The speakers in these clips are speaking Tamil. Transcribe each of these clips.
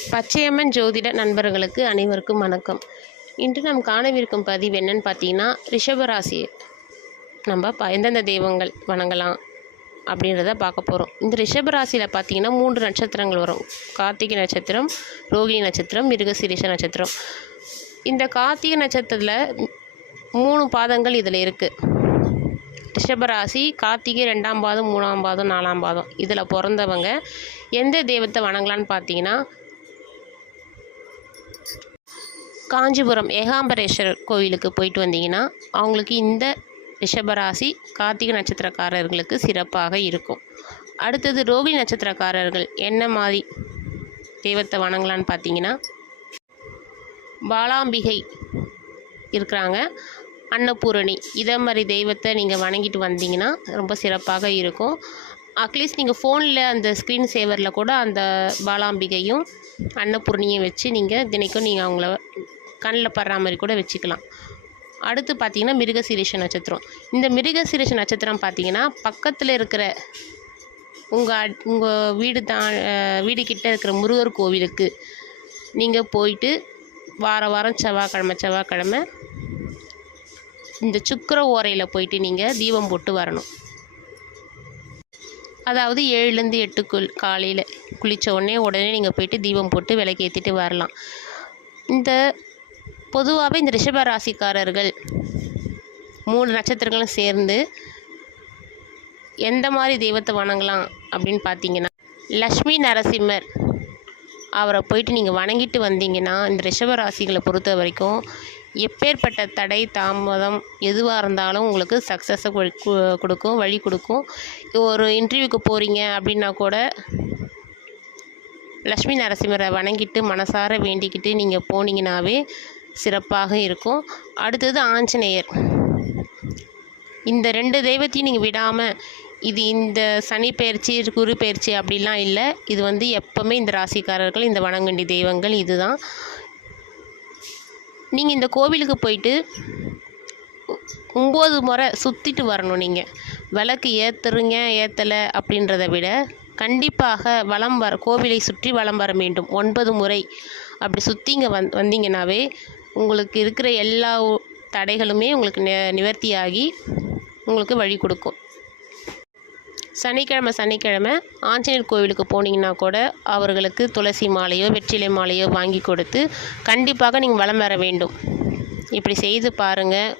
பச்சையம்மன் ஜோதிட நண்பர்களுக்கு அனைவருக்கும் வணக்கம். இன்று நாம் காணவிருக்கும் பதிவு என்னன்னு பார்த்தீங்கன்னா, ரிஷபராசி நம்ம எந்தெந்த தெய்வங்கள் வணங்கலாம் அப்படின்றத பார்க்க போகிறோம். இந்த ரிஷபராசியில் பார்த்தீங்கன்னா 3 நட்சத்திரங்கள் வரும். கார்த்திகை நட்சத்திரம், ரோகிணி நட்சத்திரம், மிருகசீரிஷ நட்சத்திரம். இந்த கார்த்திகை நட்சத்திரத்தில் 3 பாதங்கள் இதில் இருக்குது. ரிஷபராசி கார்த்திகை 2ஆம் பாதம், 3ஆம் பாதம், 4ஆம் பாதம் இதில் பிறந்தவங்க எந்த தெய்வத்தை வணங்கலான்னு பார்த்தீங்கன்னா, காஞ்சிபுரம் ஏகாம்பரேஸ்வரர் கோவிலுக்கு போயிட்டு வந்தீங்கன்னா அவங்களுக்கு இந்த ரிஷபராசி கார்த்திகை நட்சத்திரக்காரர்களுக்கு சிறப்பாக இருக்கும். அடுத்தது ரோகிணி நட்சத்திரக்காரர்கள் என்ன மாதிரி தெய்வத்தை வணங்கலான்னு பார்த்தீங்கன்னா, பாலாம்பிகை இருக்கிறாங்க, அன்னபூரணி இதை மாதிரி தெய்வத்தை நீங்கள் வணங்கிட்டு வந்தீங்கன்னா ரொம்ப சிறப்பாக இருக்கும். அட்லீஸ்ட் நீங்கள் ஃபோனில் அந்த ஸ்க்ரீன் சேவரில் கூட அந்த பாலாம்பிகையும் அன்னபூரணியும் வச்சு நீங்கள் தினைக்கும் நீங்கள் அவங்கள கண்ணில் படுற மாதிரி கூட வச்சுக்கலாம். அடுத்து பார்த்திங்கன்னா மிருகசீரிஷ நட்சத்திரம். இந்த மிருகசீரிஷ நட்சத்திரம் பார்த்திங்கன்னா பக்கத்தில் இருக்கிற உங்கள் வீடு கிட்ட இருக்கிற முருகர் கோவிலுக்கு நீங்கள் போயிட்டு வாரம் செவ்வாய்க்கிழமை இந்த சுக்கிர ஓரையில் போயிட்டு நீங்கள் தீபம் போட்டு வரணும். அதாவது 7லேருந்து 8 காலையில் குளித்த உடனே நீங்கள் போயிட்டு தீபம் போட்டு விளக்கேற்றிட்டு வரலாம். இந்த பொதுவாகவே இந்த ரிஷபராசிக்காரர்கள் 3 நட்சத்திரங்களும் சேர்ந்து எந்த மாதிரி தெய்வத்தை வணங்கலாம் அப்படின்னு பார்த்தீங்கன்னா, லக்ஷ்மி நரசிம்மர் அவரை போயிட்டு நீங்கள் வணங்கிட்டு வந்தீங்கன்னா இந்த ரிஷபராசிகளை பொறுத்த வரைக்கும் எப்பேற்பட்ட தடை தாமதம் எதுவாக இருந்தாலும் உங்களுக்கு சக்ஸஸை கொடுக்கும், வழி கொடுக்கும். ஒரு இன்டர்வியூக்கு போகிறீங்க அப்படின்னா கூட லக்ஷ்மி நரசிம்மரை வணங்கிட்டு மனசார வேண்டிக்கிட்டு நீங்கள் போனீங்கன்னாவே சிறப்பாக இருக்கும். அடுத்தது ஆஞ்சநேயர். இந்த 2 தெய்வத்தையும் நீங்கள் விடாமல், இது இந்த சனி பயிற்சி குரு பயிற்சி அப்படிலாம் இல்லை, இது எப்போவுமே இந்த ராசிக்காரர்கள் இந்த வணங்க வேண்டிய தெய்வங்கள் இதுதான். நீங்கள் இந்த கோவிலுக்கு போயிட்டு 9 முறை சுற்றிட்டு வரணும். நீங்கள் விளக்கு ஏற்றலை அப்படின்றத விட கண்டிப்பாக கோவிலை சுற்றி வலம் வர வேண்டும் 9 முறை. அப்படி சுற்றிங்க வந்தீங்கன்னாவே உங்களுக்கு இருக்கிற எல்லா தடைகளுமே உங்களுக்கு நிவர்த்தியாகி உங்களுக்கு வழி கொடுக்கும். சனிக்கிழமை ஆஞ்சநேயர் கோவிலுக்கு போனீங்கன்னா கூட அவர்களுக்கு துளசி மாலையோ வெற்றிலை மாலையோ வாங்கி கொடுத்து கண்டிப்பாக நீங்கள் வலம் வர வேண்டும். இப்படி செய்து பாருங்கள்.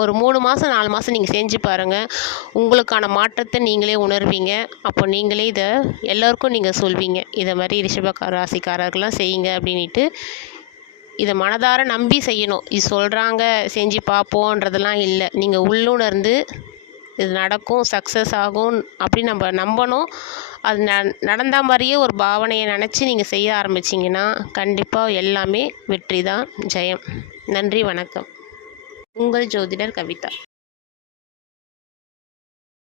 ஒரு 3 மாதம் 4 மாதம் நீங்கள் செஞ்சு பாருங்கள். உங்களுக்கான மாற்றத்தை நீங்களே உணர்வீங்க. அப்போ நீங்களே இதை எல்லோருக்கும் நீங்கள் சொல்வீங்க, இதை மாதிரி ராசிக்காரர்கள்லாம் செய்யுங்க அப்படின்ட்டு. இதை மனதார நம்பி செய்யணும். இது சொல்கிறாங்க செஞ்சு பார்ப்போன்றதெல்லாம் இல்லை. நீங்கள் உள்ளுணர்ந்து இது நடக்கும், சக்ஸஸ் ஆகும் அப்படி நம்ம நம்பணும். அது நடந்த மாதிரியே ஒரு பாவனையை நினச்சி நீங்கள் செய்ய ஆரம்பிச்சிங்கன்னா கண்டிப்பாக எல்லாமே வெற்றி தான், ஜெயம். நன்றி, வணக்கம். உங்கள் ஜோதிடர் கவிதா.